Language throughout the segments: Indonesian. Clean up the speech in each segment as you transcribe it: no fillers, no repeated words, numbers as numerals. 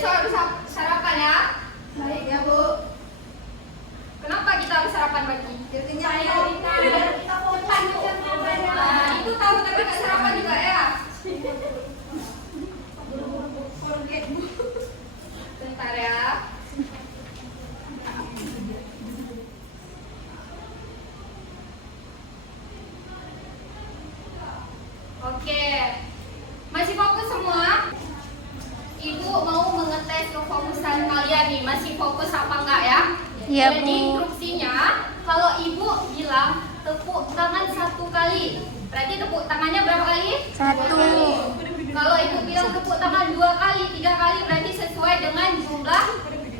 besok harus sarapan ya. Baik ya Bu. Kenapa kita harus sarapan pagi? Biar kita potan. Nah, itu tahu tapi nggak sarapan juga ya. Bentar ya. Oke, masih fokus semua? Ibu mau mengetes kefokusan kalian nih, masih fokus apa enggak ya? Iya, Jadi Bu. instruksinya, kalau ibu bilang tepuk tangan 1 kali, berarti tepuk tangannya berapa kali? 1. Kalau ibu bilang tepuk tangan 2 kali, 3 kali, berarti sesuai dengan jumlah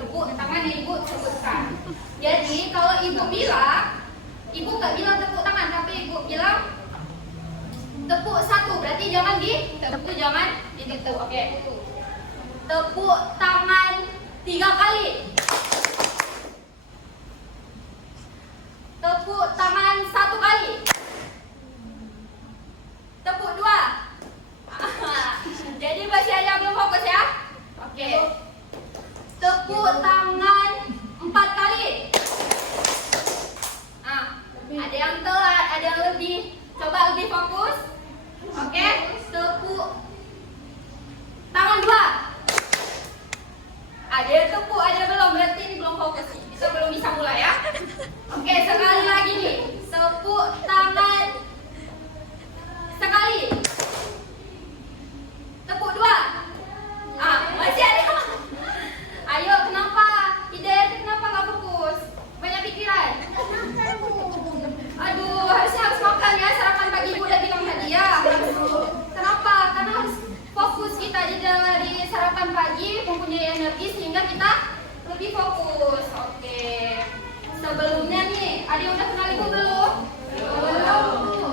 tepuk tangan yang ibu sebutkan. Jadi kalau ibu bilang, ibu nggak bilang tepuk tangan, tapi ibu bilang tepuk 1, berarti jangan ditepuk, jangan ditepuk. Oke. Tepuk tangan 3 kali. Tepuk tangan 1 kali. Tepuk 2. Jadi masih ada yang belum fokus ya? Oke. Tepuk tangan 4 kali. Ada yang telat, ada yang lebih. Coba lebih fokus. Oke. Tepuk tangan 2. Ada yang tepuk, ada yang belum. Berarti ini belum fokus. Kita belum bisa mulai ya. Oke, sekali lagi nih. Tepuk tangan sekali. Tepuk 2. Masih ada. Ayo, kenapa? Hidayat kenapa nggak fokus? Banyak pikiran. Aduh, harus makan ya. Sarapan pagi ibu udah bilang hadiah. Kenapa? Karena harus fokus kita dari sarapan pagi mempunyai energi sehingga kita lebih fokus. Oke. Sebelumnya nih, ada yang udah kenal ibu belum? Belum.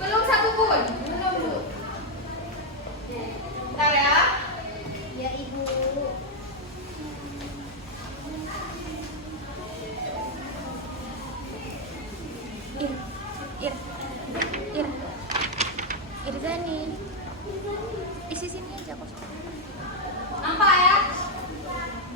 Belum satu pun? Belum, Bu. Bentar ya. Ya Ibu. Irzani. Isi sini aja kosong. Nampak ya?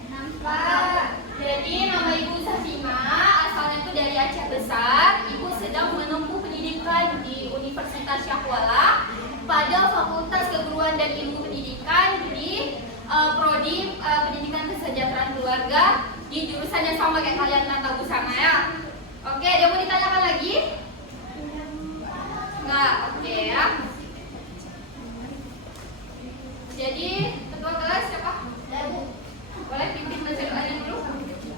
Nampak. Jadi nama Ibu Safima asalnya itu dari Aceh Besar. Ibu sedang menempuh pendidikan di Universitas Syahwala pada Fakultas Keguruan dan Ilmu Pendidikan di Prodi Pendidikan Kesejahteraan Keluarga di jurusan yang sama kayak kalian tata busana ya. Oke, ada mau ditanyakan lagi? Enggak, oke ya. Jadi ketua kelas siapa? Boleh pimpin baca doanya dulu.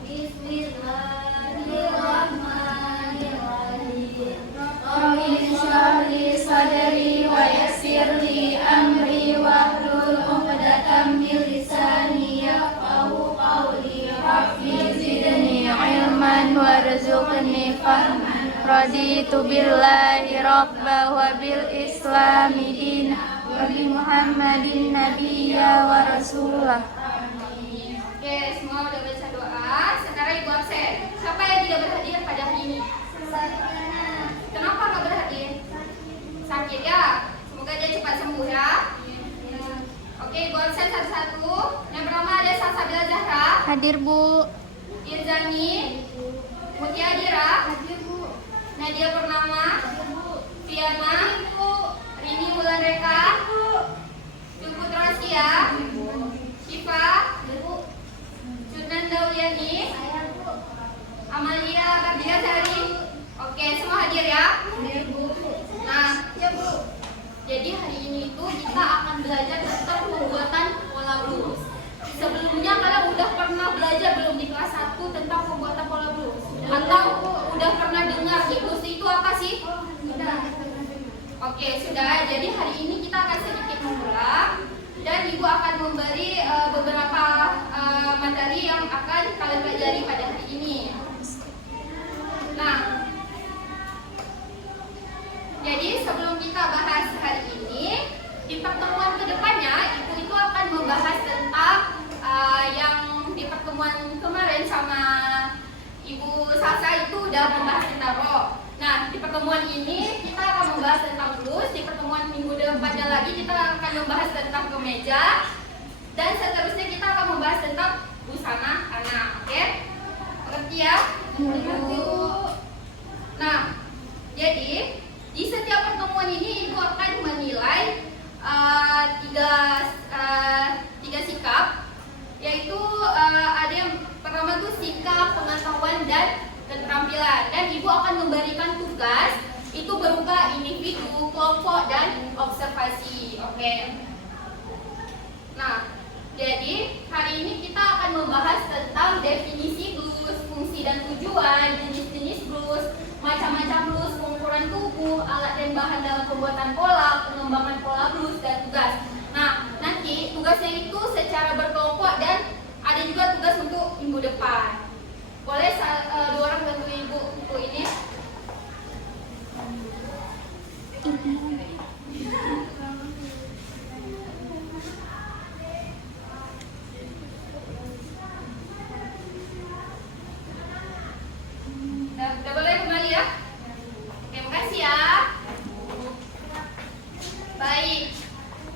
Bismillahirrahmanirrahim. Rabbi shrah li sadri wa yassir li amri wahlul 'uqdatam min lisani yafqahu qawli. Rabbi zidni ilman warzuqni fahman. Raditu billahi rabba wa bil islami dina wa bi Muhammadin nabiyya wa rasulah. Oke, semua udah baca doa. Sekarang ibu absen. Siapa yang tidak berhadir pada hari ini? Kenapa nggak berhadir? Sakit ya? Semoga dia cepat sembuh ya. Oke, ibu absen satu-satu. Yang pertama ada Salsabila Zahra, Hadir, Bu. Irzani, Mutia Adira, Nadia Purnama, Fiana, Rini Wulan Reka, Juput Rasya, Syifa, Judnan Dauliani, Amalia Babila Sari. Oke, semua hadir ya? Nah, jadi hari ini itu kita akan belajar tentang pembuatan pola blues. Sebelumnya kalian udah pernah belajar belum di kelas 1 tentang pembuatan pola blues? Atau udah pernah dengar blues itu apa sih? Oke, sudah. Jadi hari ini kita akan sedikit mengulang dan Ibu akan memberi beberapa materi yang akan kalian pelajari pada hari ini. Nah, jadi sebelum kita bahas hari ini, di pertemuan kedepannya Ibu itu akan membahas tentang yang di pertemuan kemarin sama Ibu Salsa itu udah membahas tentang rock. Nah, di pertemuan ini kita akan membahas tentang blues. Di pertemuan minggu depannya lagi kita akan membahas tentang kemeja. Dan seterusnya kita akan membahas ya? Nah, jadi di setiap pertemuan ini Ibu akan menilai tiga sikap, yaitu ada yang pertama tuh sikap, pengetahuan, dan keterampilan. Dan Ibu akan memberikan tugas itu berupa individu, kelompok, dan observasi. Oke. Nah, jadi hari ini kita akan membahas tentang definisi blues, fungsi dan tujuan, jenis-jenis blues, macam-macam blues, pengukuran tubuh, alat dan bahan dalam pembuatan pola, pengembangan pola blues, dan tugas. Nah, nanti tugasnya itu secara berkelompok dan ada juga tugas untuk minggu depan. Boleh dua orang bantu Ibu untuk ini? Udah boleh kembali ya? Oke, makasih ya. Baik.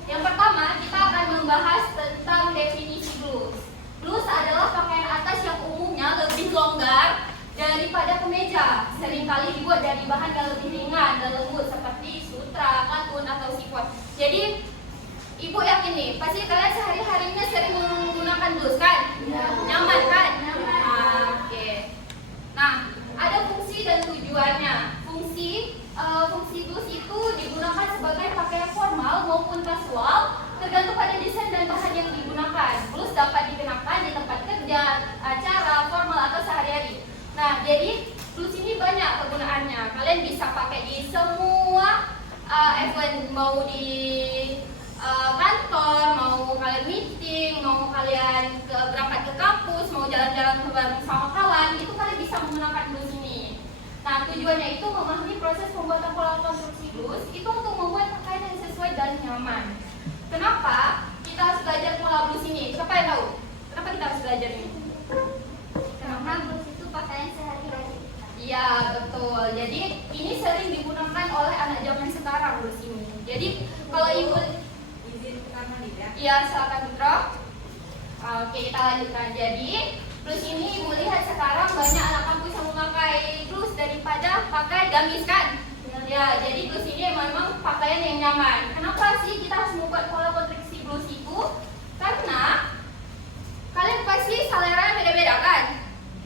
Yang pertama, kita akan membahas tentang definisi blues. Blues adalah pakaian atas yang umumnya lebih longgar daripada kemeja. Seringkali dibuat dari bahan yang lebih ringan dan lembut seperti sutra, katun, atau sifon. Jadi, Ibu yakin nih, pasti kalian sehari-harinya sering menggunakan blues kan? Nyaman kan? Oke. Nah, ada fungsi dan tujuannya. Fungsi blues itu digunakan sebagai pakaian formal maupun kasual, tergantung pada desain dan bahan yang digunakan. Blues dapat dikenakan di tempat kerja, acara, formal, atau sehari-hari. Nah, jadi blues ini banyak kegunaannya. Kalian bisa pakai di semua event, mau di kantor, mau kalian meeting, mau kalian berangkat ke kampus, mau jalan-jalan bareng sama kawan, itu kalian bisa menggunakan blues ini. Nah, tujuannya itu memahami proses pembuatan pola konstruksi blues itu untuk membuat pakaian yang sesuai dan nyaman. Kenapa kita harus belajar pola blues ini? Siapa yang tahu? Kenapa kita harus belajar ini? Karena blues itu pakaian sehari-hari. Iya, betul. Jadi ini sering digunakan oleh anak zaman sekarang blues ini. Jadi kalau Ibu iya, silakan Putra. Oke, kita lanjutkan. Jadi blues ini Ibu lihat sekarang banyak anak kampus yang memakai blues daripada pakai gamis kan? Ya, jadi blues ini memang pakaian yang nyaman. Kenapa sih kita harus membuat pola konstruksi blues itu? Karena kalian pasti selera beda-beda kan?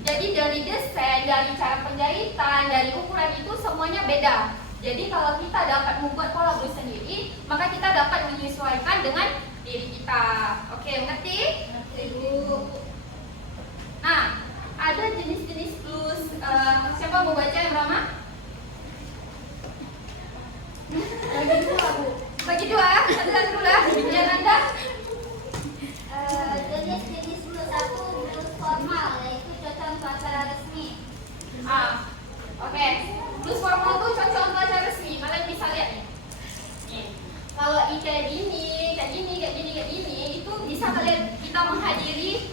Jadi dari desain, dari cara penjahitan, dari ukuran itu semuanya beda. Jadi kalau kita dapat membuat pola blues sendiri, maka kita dapat menyesuaikan dengan diri kita. Oke, mengerti? Mengerti, Bu. Nah, ada jenis-jenis blues. Siapa mau baca yang pertama? Bagi dua, Bu. Bagi dua, satu-satu dulu lah. Yang Anda? Jenis-jenis blues satu, blues formal, yaitu cocok untuk acara resmi. Oke. Blues formal itu cocok untuk acara resmi. Kalian bisa lihat nih. Nih. Kalau kayak gini, itu bisa kita menghadiri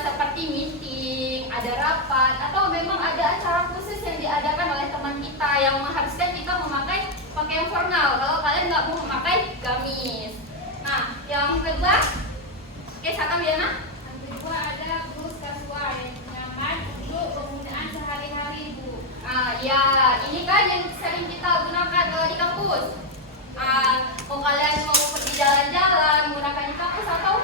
seperti meeting, ada rapat, atau memang ada acara khusus yang diadakan oleh teman kita yang mengharuskan kita memakai pakaian formal. Kalau kalian nggak mau memakai gamis. Nah, yang kedua, oke, siapa Biana? Yang kedua ada blues kasual yang nyaman untuk penggunaan sehari-hari, Bu. Ya, ini kan yang sering kita gunakan di kampus. Mau kalian mau pergi jalan-jalan, menggunakan di kampus atau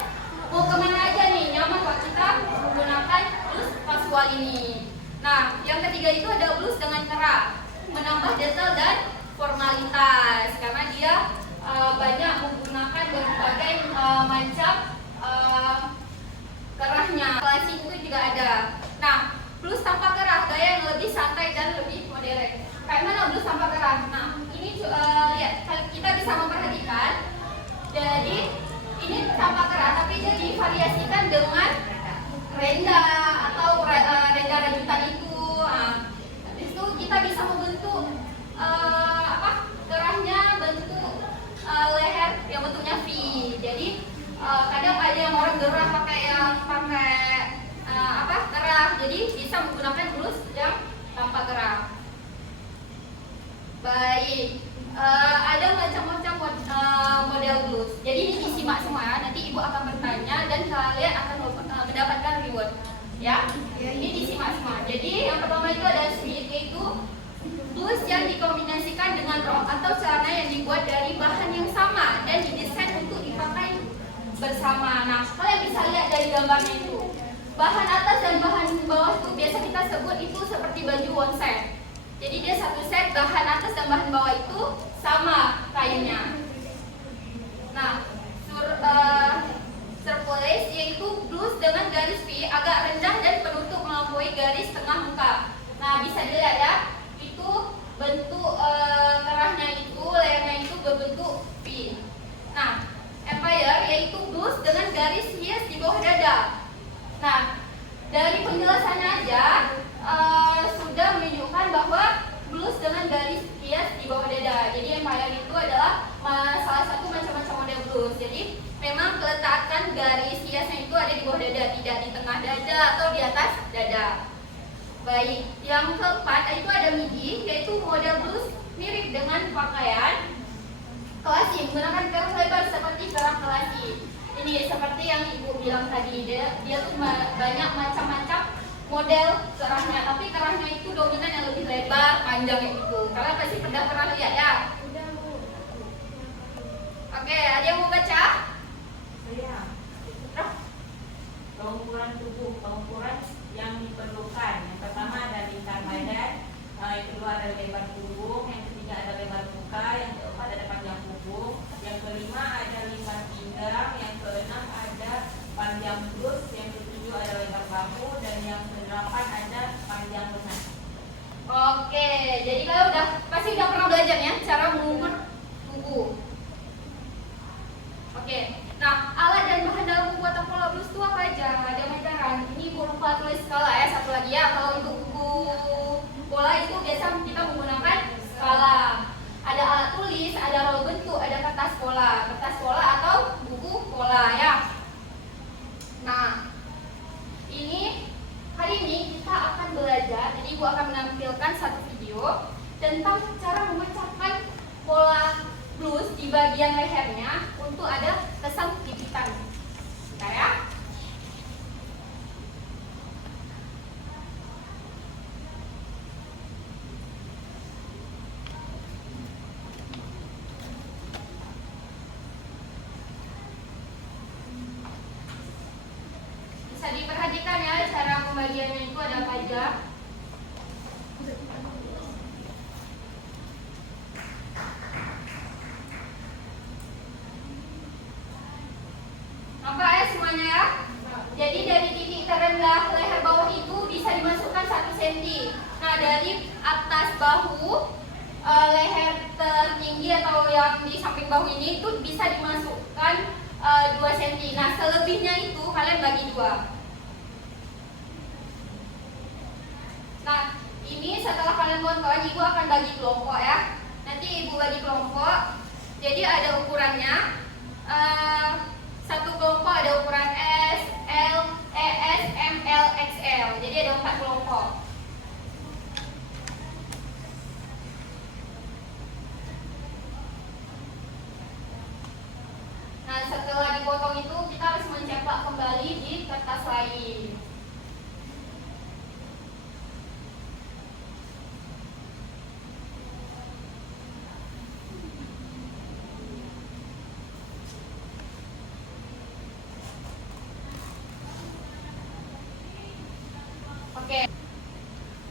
mau kemana aja nih, nyaman kok kita menggunakan blues kasual ini. Nah, yang ketiga itu ada blues dengan kerah, menambah detail dan formalitas karena dia banyak menggunakan berbagai macam kerahnya. Klasik itu juga ada. Nah, blues tanpa kerah, gaya yang lebih santai dan lebih modern. Kayak mana blues tanpa kerah? Nah, ini lihat, kita bisa memperhatikan. Jadi ini tanpa kerah, tapi dia divariasikan dengan renda atau renda rajutan itu. Di situ kita bisa membentuk kerahnya bentuk leher yang bentuknya V. Jadi kadang ada yang orang gerah pakai kerah. Jadi bisa menggunakan blues yang tanpa kerah. Baik, ada macam-macam model blues. Jadi ini disimak semua. Nanti Ibu akan bertanya dan kalian akan mendapatkan reward. Ya, ini disimak semua. Jadi yang pertama itu ada sweet, yaitu blus yang dikombinasikan dengan rok atau celana yang dibuat dari bahan yang sama dan didesain untuk dipakai bersama. Nah, kalian bisa lihat dari gambarnya itu. Bahan atas dan bahan bawah itu biasa kita sebut itu seperti baju one set. Jadi dia satu set, bahan atas dan bahan bawah itu sama kainnya. Nah, surplice yaitu blus dengan garis V agak rendah dan penutup melampaui garis tengah muka. Nah, bisa dilihat ya, itu bentuk kerahnya itu, layarnya itu berbentuk V. Nah, empire yaitu blus dengan garis hias di bawah dada. Nah, dari penjelasannya aja sudah menunjukkan bahwa blus dengan garis hias di bawah dada. Jadi empire itu adalah salah satu macam-macam model blus. Jadi memang letakkan garis hiasnya itu ada di bawah dada, tidak di tengah dada atau di atas dada. Baik, yang keempat itu ada midi, yaitu model blus mirip dengan pakaian kelasi menggunakan kerah lebar seperti kerah kelasi. Ini seperti yang ibu bilang tadi, dia tuh banyak macam-macam model kerahnya, tapi kerahnya itu dominan yang lebih lebar, panjang itu. Kalian pasti pernah lihat ya. Oke, ada yang mau baca? Saya. Pengukuran tubuh, pengukuran yang diperlukan. Yang pertama ada lingkar badan, yang kedua ada lebar punggung, yang ketiga ada lebar muka, yang keempat ada panjang punggung, yang kelima ada lingkar pinggang, yang keenam ada panjang blus, yang ketujuh ada lebar bahu, dan yang kedelapan ada panjang lengan. Oke, jadi kalian pasti udah pernah belajar ya cara mengukur tubuh. Oke, nah alat dan bahan dalam pembuatan pola blus itu apa aja? Ada meteran. Ini ibu lupa tulis skala ya, satu lagi ya. Kalau untuk buku pola itu biasa kita menggunakan skala. Ada alat tulis, ada roll bentuk, ada kertas pola atau buku pola ya. Nah, hari ini kita akan belajar. Jadi ibu akan menampilkan satu video tentang cara memecahkan pola blus di bagian lehernya untuk ada kesan gigitan. Bentar ya. Bisa diperhatikan ya cara pembagiannya itu ada apa aja. Nampak ya semuanya ya? Jadi dari titik terendah leher bawah itu bisa dimasukkan 1 cm. Nah, dari atas bahu leher tertinggi atau yang di samping bahu ini itu bisa dimasukkan 2 cm. Nah, selebihnya itu kalian bagi 2. Nah, ini setelah kalian kawan-kawan, ibu akan bagi kelompok ya. Nanti ibu bagi kelompok. Jadi ada ukurannya. Satu kelompok ada ukuran S, L, ES, ML, XL. Jadi ada 4 kelompok. Nah, setelah dipotong itu kita harus mencetak kembali di kertas lain. Oke,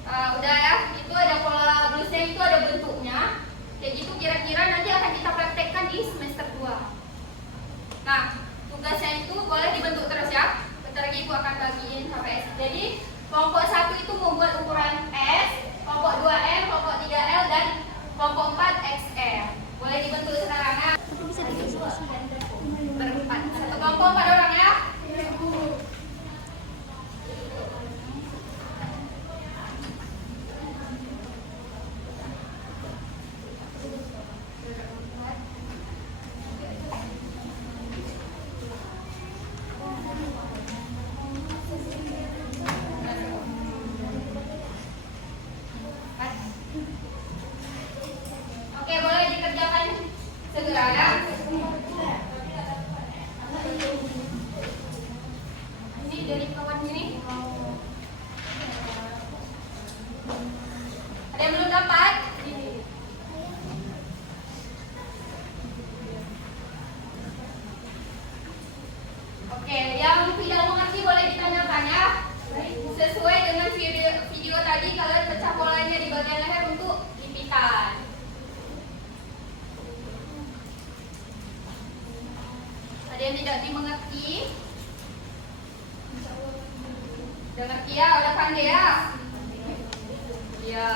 udah ya, itu ada pola blusnya, itu ada bentuknya. Kayak gitu kira-kira nanti akan kita praktekkan di semester 2. Nah, tugasnya itu boleh dibentuk terus ya. Bentar lagi ibu akan bagiin sampai S. Jadi kelompok 1 itu membuat ukuran S, kelompok 2M, kelompok 3L, dan kelompok 4 XL. Boleh dibentuk sekarang ya. Berempat, satu kelompok 4 orang ya. Oke, boleh dikerjakan segera ya. Ini dari kawan sini. Dengar Kia, udah pandai ya? Iya.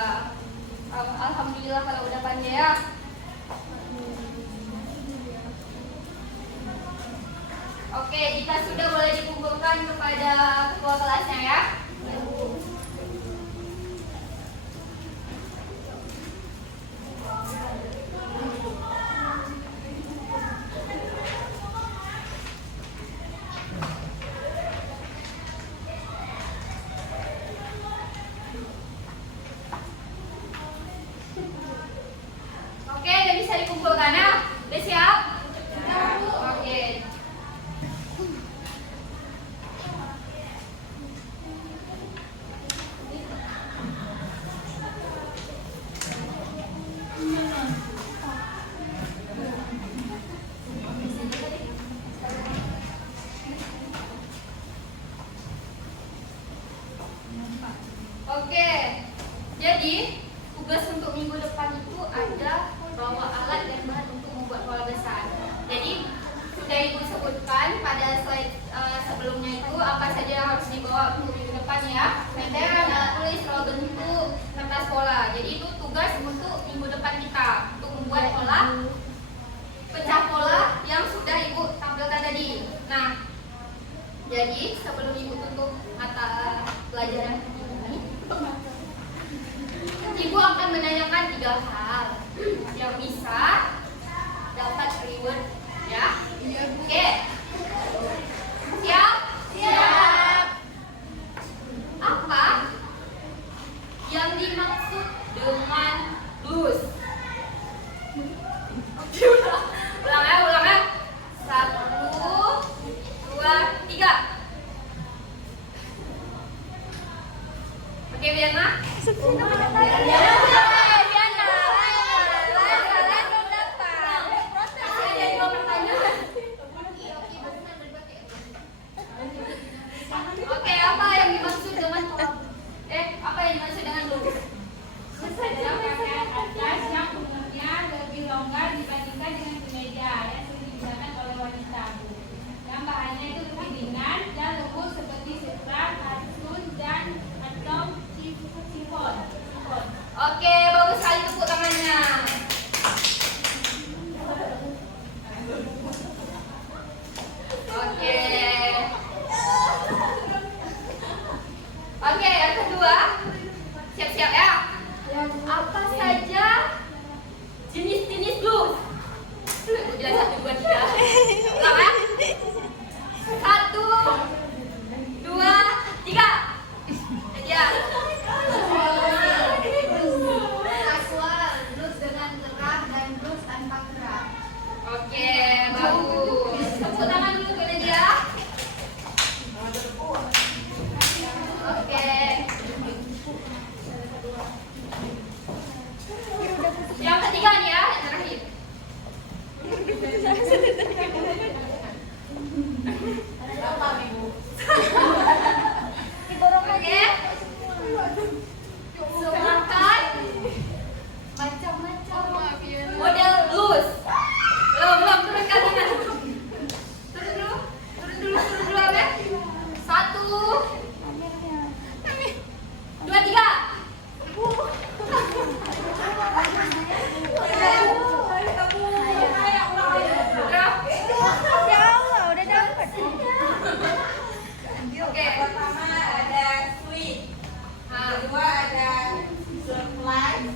Alhamdulillah kalau udah pandai ya. Oke, jika sudah boleh dikumpulkan kepada ketua kelasnya ya. Oke, udah bisa dikumpulkan ya? Udah siap? Oke. Oke, jadi tugas untuk minggu depan itu ada bawa alat dan bahan untuk membuat pola besar. Jadi sudah ibu sebutkan pada slide sebelumnya itu apa saja yang harus dibawa untuk minggu depan ya. Medan, alat tulis, roll bentuk, kertas pola. Jadi itu tugas untuk minggu depan kita untuk membuat pola pecah pola yang sudah ibu tampilkan tadi. Nah, jadi sebelum ibu tutup mata pelajaran ini, ibu akan menanyakan 3 hal yang bisa dapat reward ya. Oke. Siap? Siap. Apa yang dimaksud dengan lulus? Oke, ulang ya. 1, 2, 3. Oke, Biana. Oke, apa yang dimaksud dengan lurus? Pakaian atas yang umumnya lebih longgar dibandingkan dengan kemeja yang sering digunakan oleh wanita. Yang bahannya itu lebih ringan dan lembut seperti setrap, katun, dan atau chiffon. Oke, bagus sekali, tepuk tangannya. Oke. Oke, yang kedua. Siap-siap ya. Apa saja jenis-jenis blue? Aku bilang 1, 2, 3. Ulang ya. 1, 2, 3. Ya. Kasual, blus dengan gerak dan blus tanpa gerak. Oke, bagus. Tepuk tangan dulu ke dia. Oke. Yang ketiga nih ya, yang terakhir. Oke. Sebutkan macam-macam model blus. Belum turunkan tangan. Turun dulu ya. 1, 2, 3. Oke. Pertama ada sweet, yang kedua ada surprise,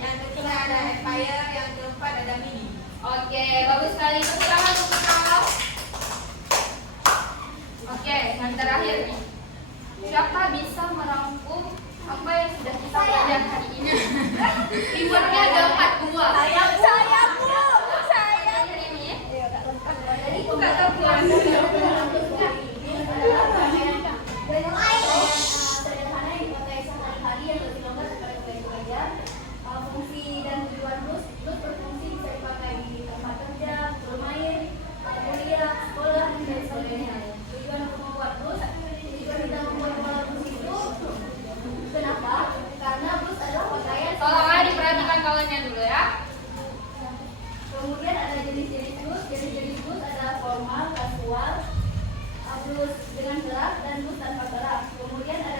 yang ketiga ada empire, yang keempat ada mini. Oke, bagus sekali. Tepuk tangan untuk kau. Oke, yang terakhir nih. Siapa bisa merangkum apa yang sudah kita belajar hari ini? Rewardnya ada 4 buah. Saya Bu. Saya hari ini. Jadi bukan terbuat. Sederhana yang dipakai sehari-hari yang lebih longgar daripada kemeja. Fungsi dan tujuan blus berfungsi bisa dipakai di tempat kerja, bermain, kuliah, sekolah, dan sebagainya. Tujuan untuk membuat blus, tujuan kita membuat pola blus itu kenapa? Karena blus adalah pakaian. Tolong diperhatikan kawannya dulu ya. Kemudian ada jenis-jenis blus. Jenis-jenis blus adalah formal, kasual, blus dengan gerak dan blus tanpa gerak. Kemudian ada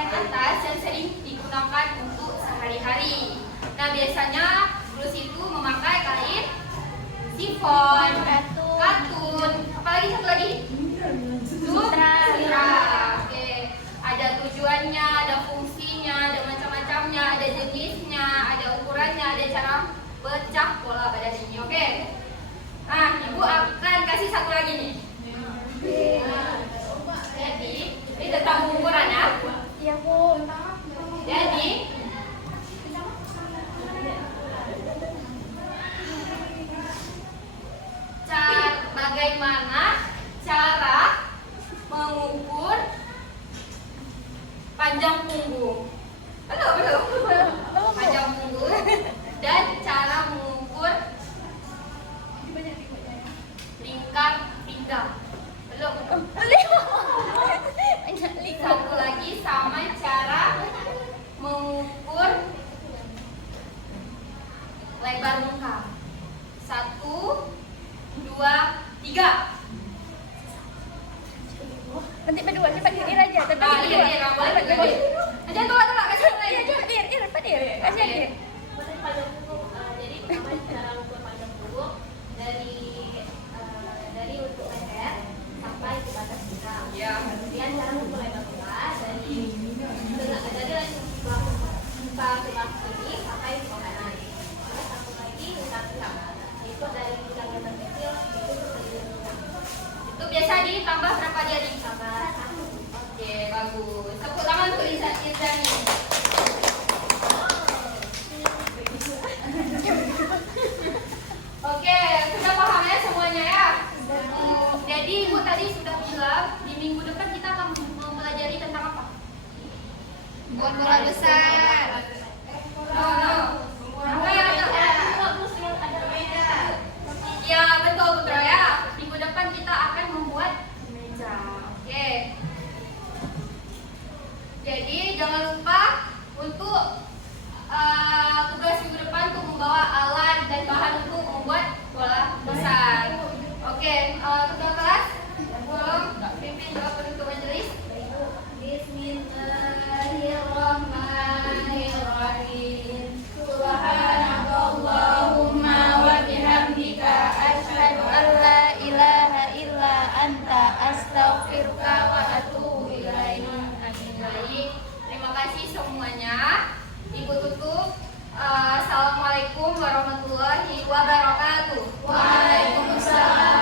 bahan atas yang sering digunakan untuk sehari-hari. Nah, biasanya blus itu memakai kain sifon, katun, apalagi satu lagi? Sutra. Oke. Ada tujuannya, ada fungsinya, ada macam-macamnya, ada jenisnya, ada ukurannya, ada cara pecah pola pada sini. Oke. Nah, ibu akan kasih satu lagi nih. Jadi, ini tentang ukuran ya. Iya, Bu. Jadi, bagaimana cara mengukur panjang punggung? Belum. Panjang punggung dan cara mengukur lingkar pinggang. Belum. Satu lagi sama cara mengukur lebar muka. 1, 2, 3. Nanti berdua, cepat diri aja. Nah, iya, boleh. Jangan tolak, kasih lagi. Iya, cepat diri, kasih aja. Jadi pertama cara ukur panjang punggung dari untuk leher sampai ke batas pinggang. Ya. Kemudian cara ukur lebar muka dari sebelah kiri sampai ke kanan. Terus satu lagi lingkar pinggang. Itu dari pinggang yang terkecil itu dari Itu biasa ditambah berapa jari? tambah 1. Oke, bagus. Tepuk tangan untuk Irzani. Oke, sudah paham ya semuanya ya? Jadi Ibu tadi sudah bilang di minggu depan kita akan mempelajari tentang apa? Bola besar. No. Ya, betul Putra ya. Minggu depan kita akan membuat meja. Oke. Jadi jangan lupa untuk tugas minggu depan untuk membawa alat dan bahan untuk membuat bola besar. Oke, ketua kelas, tolong pimpin doa penutup majelis. Bismillahirrahmanirrahim. Subhanakallahumma wa bihamdika asyhadu an la ilaha illa anta astaghfiruka wa atubu ilaik. Baik, terima kasih semuanya. Ibu tutup. Assalamualaikum warahmatullahi wabarakatuh. Waalaikumsalam.